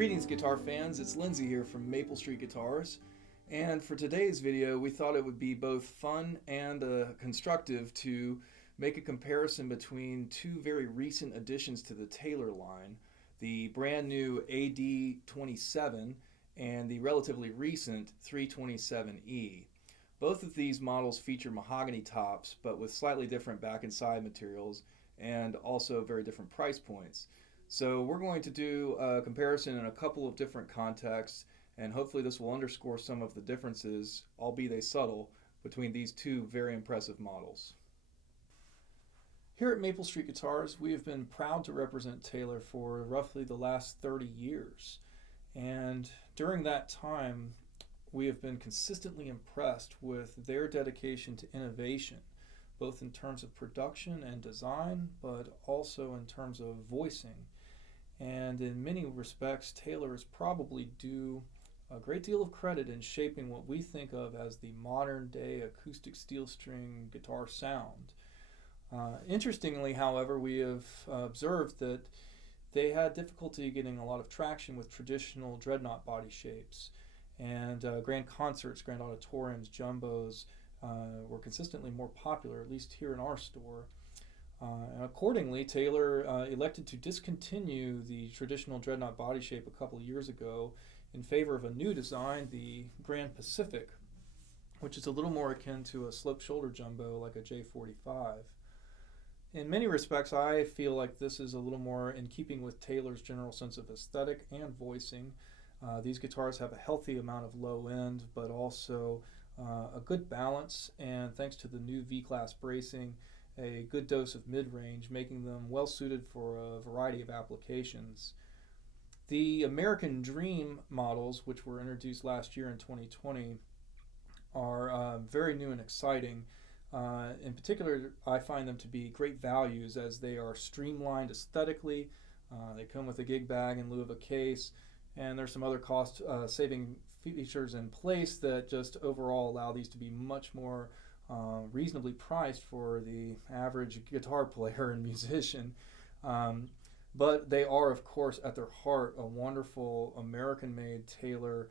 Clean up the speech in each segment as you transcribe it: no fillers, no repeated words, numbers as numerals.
Greetings guitar fans, it's Lindsay here from Maple Street Guitars, and for today's video we thought it would be both fun and constructive to make a comparison between two very recent additions to the Taylor line, the brand new AD17 and the relatively recent 327E. Both of these models feature mahogany tops but with slightly different back and side materials and also very different price points. So we're going to do a comparison in a couple of different contexts, and hopefully this will underscore some of the differences, albeit they subtle, between these two very impressive models. Here at Maple Street Guitars, we have been proud to represent Taylor for roughly the last 30 years. And during that time, we have been consistently impressed with their dedication to innovation, both in terms of production and design, but also in terms of voicing. And in many respects, Taylor is probably due a great deal of credit in shaping what we think of as the modern day acoustic steel string guitar sound. Interestingly, however, we have observed that they had difficulty getting a lot of traction with traditional dreadnought body shapes. And grand concerts, grand auditoriums, jumbos were consistently more popular, at least here in our store. And accordingly, Taylor elected to discontinue the traditional dreadnought body shape a couple of years ago in favor of a new design, the Grand Pacific, which is a little more akin to a sloped shoulder jumbo like a J45. In many respects, I feel like this is a little more in keeping with Taylor's general sense of aesthetic and voicing. These guitars have a healthy amount of low end, but also a good balance, and thanks to the new V-Class bracing, a good dose of mid-range, making them well suited for a variety of applications. The American Dream models, which were introduced last year in 2020, are very new and exciting. In particular, I find them to be great values as they are streamlined aesthetically. They come with a gig bag in lieu of a case, and there's some other cost-saving features in place that just overall allow these to be much more reasonably priced for the average guitar player and musician. But they are, of course, at their heart, a wonderful American-made Taylor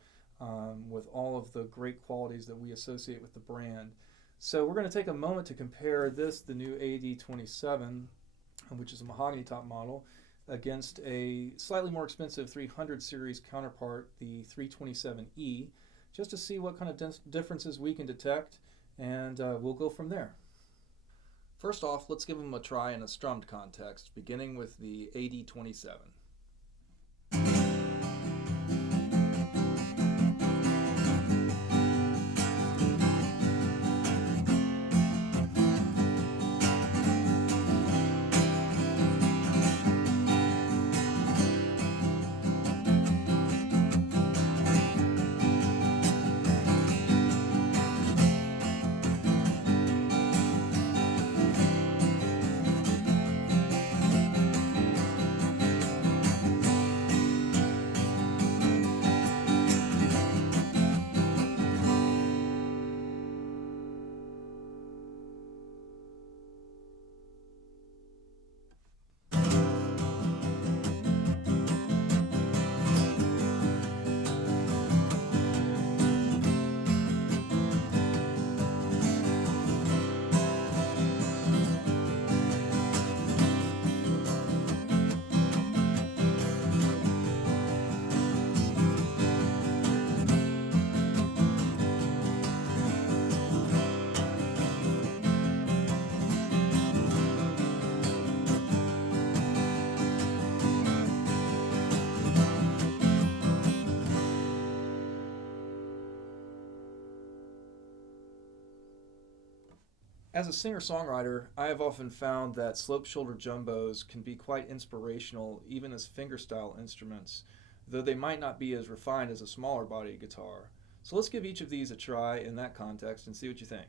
with all of the great qualities that we associate with the brand. So we're going to take a moment to compare this, the new AD27, which is a mahogany top model, against a slightly more expensive 300 series counterpart, the 327E, just to see what kind of differences we can detect, and we'll go from there. First off, let's give them a try in a strummed context, beginning with the AD27. As a singer-songwriter, I have often found that slope shoulder jumbos can be quite inspirational even as fingerstyle instruments, though they might not be as refined as a smaller body guitar. So let's give each of these a try in that context and see what you think.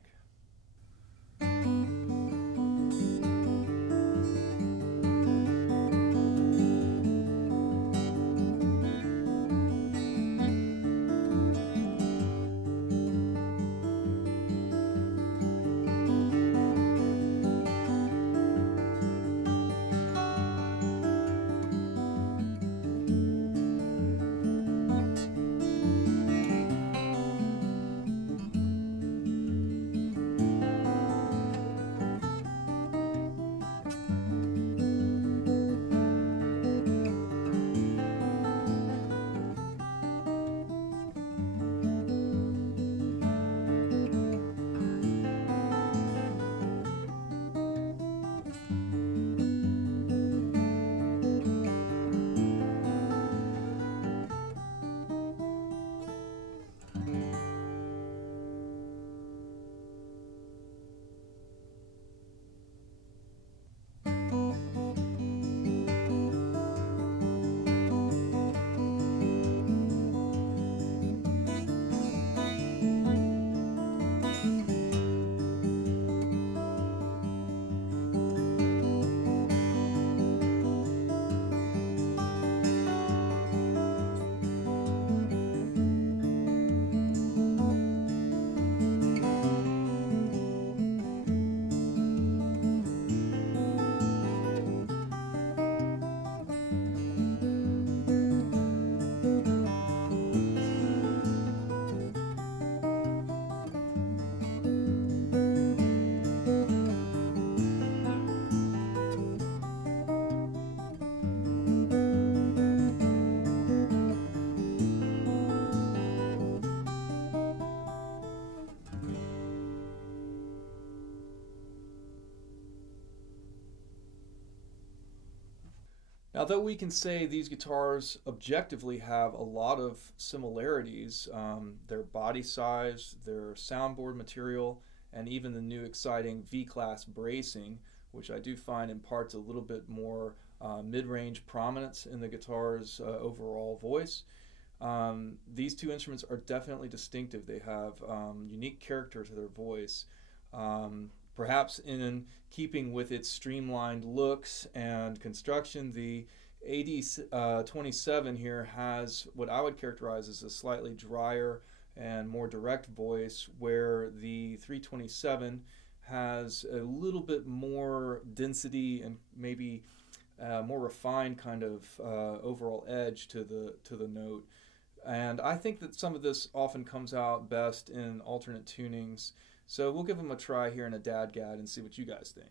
Now, though we can say these guitars objectively have a lot of similarities, their body size, their soundboard material, and even the new exciting V-Class bracing, which I do find imparts a little bit more mid-range prominence in the guitar's overall voice. These two instruments are definitely distinctive. They have unique character to their voice. Perhaps in keeping with its streamlined looks and construction, the AD27 here has what I would characterize as a slightly drier and more direct voice, where the 327 has a little bit more density and maybe more refined kind of overall edge to the note. And I think that some of this often comes out best in alternate tunings. So we'll give them a try here in a DADGAD and see what you guys think.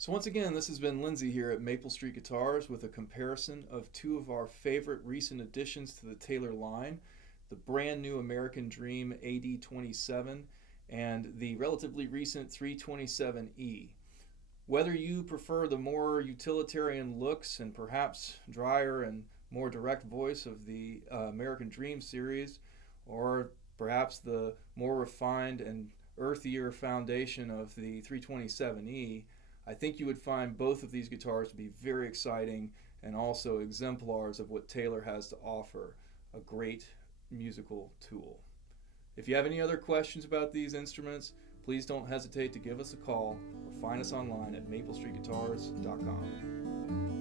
So once again, this has been Lindsay here at Maple Street Guitars with a comparison of two of our favorite recent additions to the Taylor line, the brand new American Dream AD27 and the relatively recent 327E. Whether you prefer the more utilitarian looks and perhaps drier and more direct voice of the American Dream series, or perhaps the more refined and earthier foundation of the 327E, I think you would find both of these guitars to be very exciting and also exemplars of what Taylor has to offer, a great musical tool. If you have any other questions about these instruments, please don't hesitate to give us a call or find us online at maplestreetguitars.com.